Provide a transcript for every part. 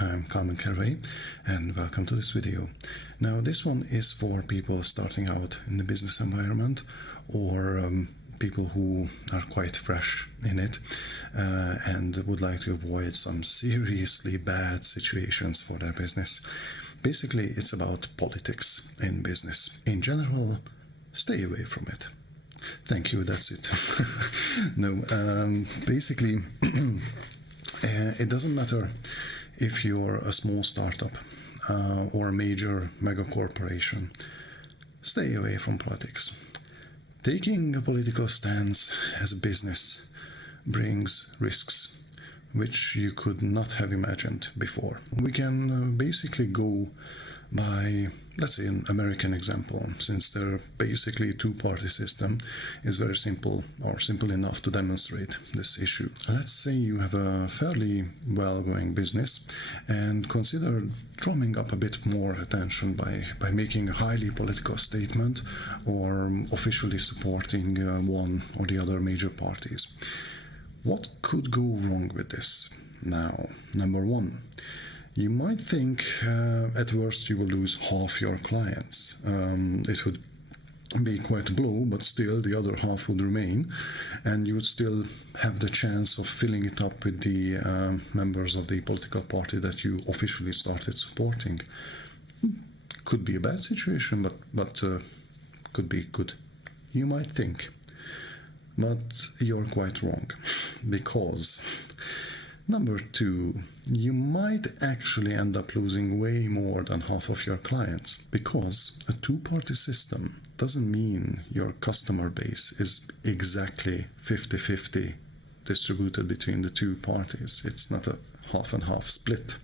I'm Carmen Carvey and welcome to this video. Now this one is for people starting out in the business environment or people who are quite fresh in it and would like to avoid some seriously bad situations for their business. Basically, it's about politics in business. In general, stay away from it. Thank you, that's it. No, basically, it doesn't matter if you're a small startup or a major mega corporation. Stay away from politics. Taking a political stance as a business brings risks which you could not have imagined before. We can basically go by, let's say, an American example, since their basically two-party system is very simple, or simple enough to demonstrate this issue. Let's say you have a fairly well-going business and consider drumming up a bit more attention by making a highly political statement or officially supporting one or the other major parties. What could go wrong with this? Now, number one, you might think at worst you will lose half your clients. It would be quite a blow, but still the other half would remain, and you would still have the chance of filling it up with the members of the political party that you officially started supporting. Could be a bad situation, but could be good. You might think. But you're quite wrong, because number two, you might actually end up losing way more than half of your clients, because a two-party system doesn't mean your customer base is exactly 50-50 distributed between the two parties. It's not a half and half split.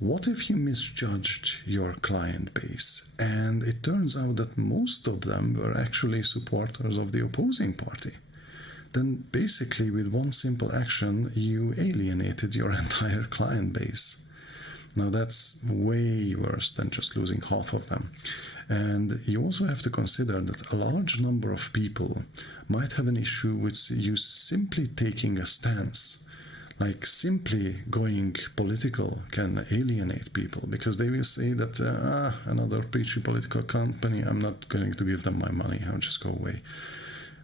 What if you misjudged your client base and it turns out that most of them were actually supporters of the opposing party? Then basically with one simple action you alienated your entire client base. Now that's way worse than just losing half of them. And you also have to consider that a large number of people might have an issue with you simply taking a stance. Like simply going political can alienate people, because they will say that another preachy political company, I'm not going to give them my money, I'll just go away.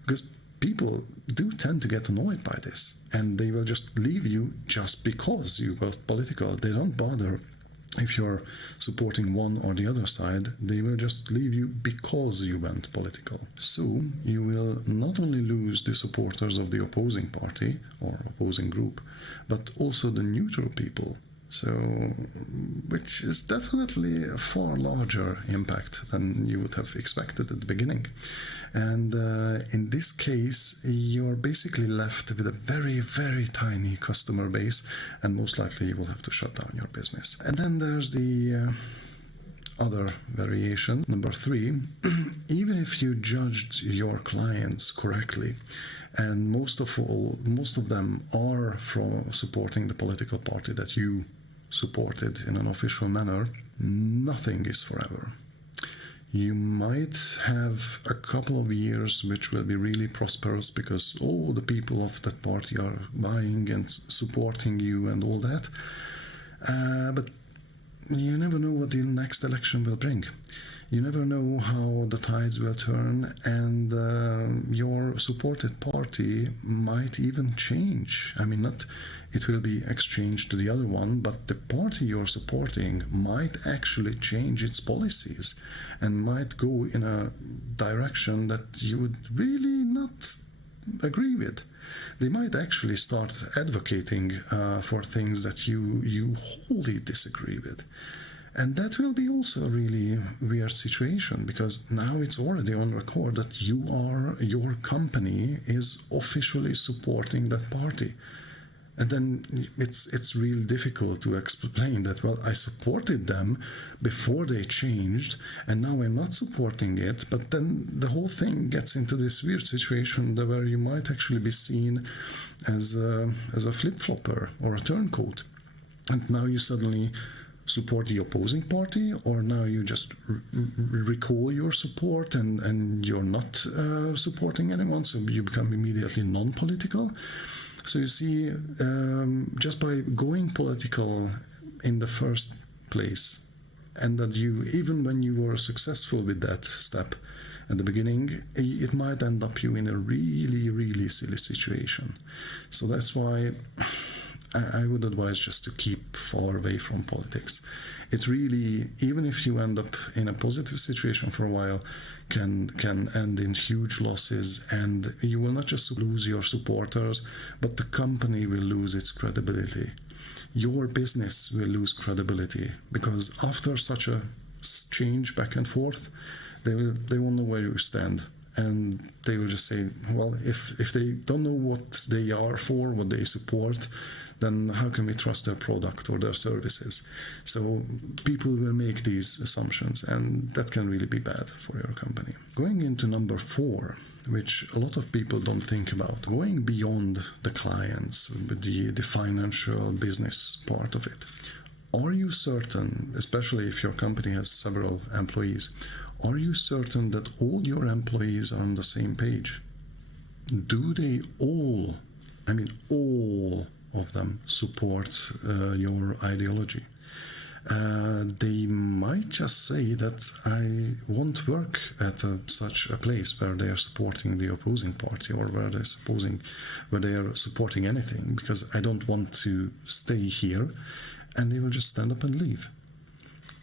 Because people do tend to get annoyed by this, and they will just leave you just because you got political. They don't bother if you're supporting one or the other side. They will just leave you because you went political. So you will not only lose the supporters of the opposing party or opposing group, but also the neutral people. So, which is definitely a far larger impact than you would have expected at the beginning. And in this case, you're basically left with a very, very tiny customer base, and most likely you will have to shut down your business. And then there's the other variation. Number three, even if you judged your clients correctly, and most of them are from supporting the political party that you supported in an official manner, nothing is forever. You might have a couple of years which will be really prosperous because all the people of that party are buying and supporting you and all that. But you never know what the next election will bring. You never know how the tides will turn, and your supported party might even change. I mean, not it will be exchanged to the other one, but the party you're supporting might actually change its policies and might go in a direction that you would really not agree with. They might actually start advocating for things that you wholly disagree with. And that will be also a really weird situation, because now it's already on record that your company is officially supporting that party. And then it's real difficult to explain that, well, I supported them before they changed, and now I'm not supporting it. But then the whole thing gets into this weird situation where you might actually be seen as a flip-flopper or a turncoat. And now you suddenly support the opposing party, or now you just recall your support and you're not supporting anyone, so you become immediately non-political. So you see, just by going political in the first place, and that you, even when you were successful with that step at the beginning, it might end up you in a really, really silly situation. So that's why I would advise just to keep far away from politics. It's really, even if you end up in a positive situation for a while, can end in huge losses, and you will not just lose your supporters, but the company will lose its credibility. Your business will lose credibility, because after such a change back and forth, they won't know where you stand, and they will just say, well, if they don't know what they are for, what they support, then how can we trust their product or their services? So people will make these assumptions, and that can really be bad for your company. Going into number 4, which a lot of people don't think about, going beyond the clients, the financial business part of it. Are you certain, especially if your company has several employees, are you certain that all your employees are on the same page? Do they all, all of them, support your ideology? They might just say that I won't work at such a place where they are supporting the opposing party, or where they are supporting anything, because I don't want to stay here, and they will just stand up and leave.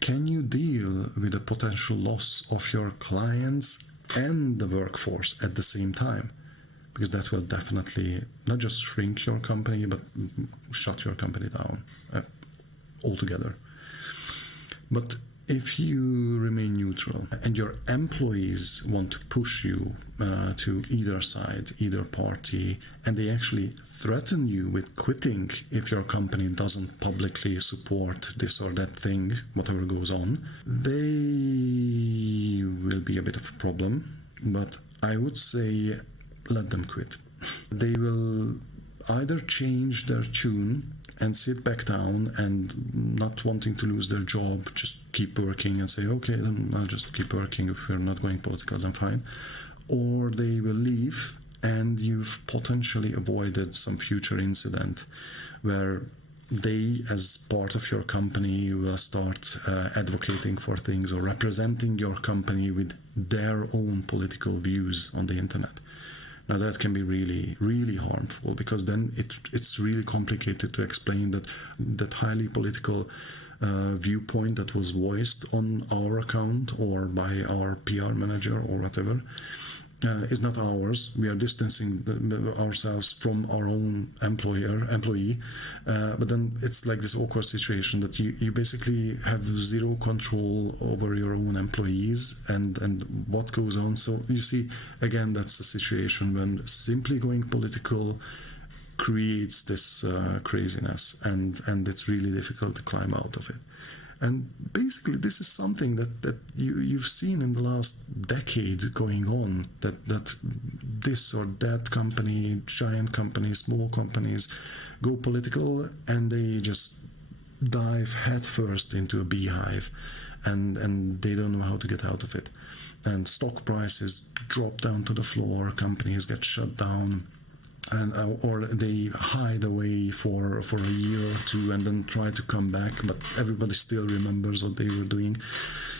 Can you deal with the potential loss of your clients and the workforce at the same time? Because that will definitely not just shrink your company, but shut your company down altogether. But if you remain neutral and your employees want to push you to either side, either party, and they actually threaten you with quitting if your company doesn't publicly support this or that thing, whatever goes on, they will be a bit of a problem. But I would say let them quit. They will either change their tune and sit back down and, not wanting to lose their job, just keep working and say, okay, then I'll just keep working. If we're not going political, then fine. Or they will leave, and you've potentially avoided some future incident where they, as part of your company, will start advocating for things or representing your company with their own political views on the internet. Now that can be really, really harmful, because then it's really complicated to explain that highly political viewpoint that was voiced on our account or by our PR manager or whatever is not ours. We are distancing ourselves from our own employee, but then it's like this awkward situation that you basically have zero control over your own employees and what goes on. So you see, again, that's a situation when simply going political creates this craziness, and it's really difficult to climb out of it. And basically, this is something that you've seen in the last decade going on, that this or that company, giant companies, small companies, go political, and they just dive headfirst into a beehive, and they don't know how to get out of it. And stock prices drop down to the floor, companies get shut down, and or they hide away for a year or two and then try to come back, but everybody still remembers what they were doing.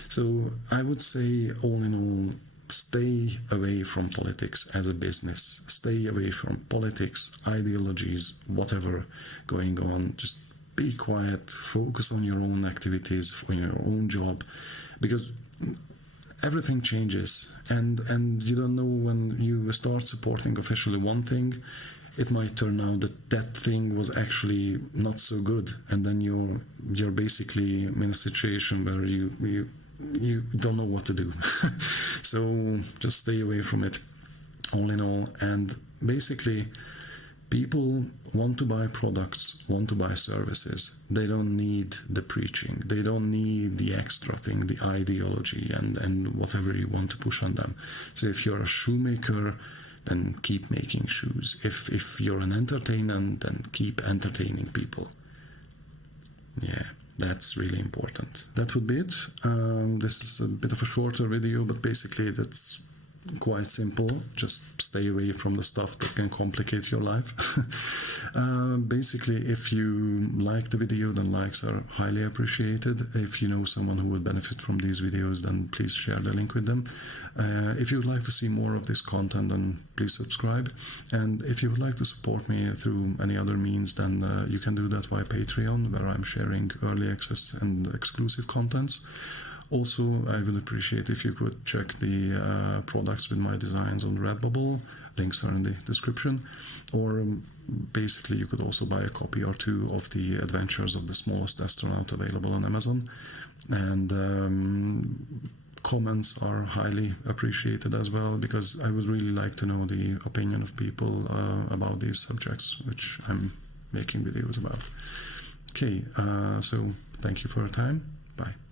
So I would say, all in all, stay away from politics as a business. Stay away from politics, ideologies, whatever going on. Just be quiet, focus on your own activities, on your own job, because everything changes, and you don't know, when you start supporting officially one thing, it might turn out that thing was actually not so good, and then you're basically in a situation where you don't know what to do. So just stay away from it, all in all. And basically, people want to buy products, want to buy services. They don't need the preaching. They don't need the extra thing, the ideology and whatever you want to push on them. So if you're a shoemaker, then keep making shoes. If you're an entertainer, then keep entertaining people. Yeah, that's really important. That would be it. This is a bit of a shorter video, but basically that's quite simple. Just stay away from the stuff that can complicate your life. Basically, if you like the video, then likes are highly appreciated. If you know someone who would benefit from these videos, then please share the link with them. If you would like to see more of this content, then please subscribe. And if you would like to support me through any other means, then you can do that via Patreon, where I'm sharing early access and exclusive contents. Also, I would appreciate if you could check the products with my designs on Redbubble. Links are in the description. Or basically, you could also buy a copy or two of the Adventures of the Smallest Astronaut available on Amazon. And comments are highly appreciated as well, because I would really like to know the opinion of people about these subjects, which I'm making videos about. Okay, so thank you for your time. Bye.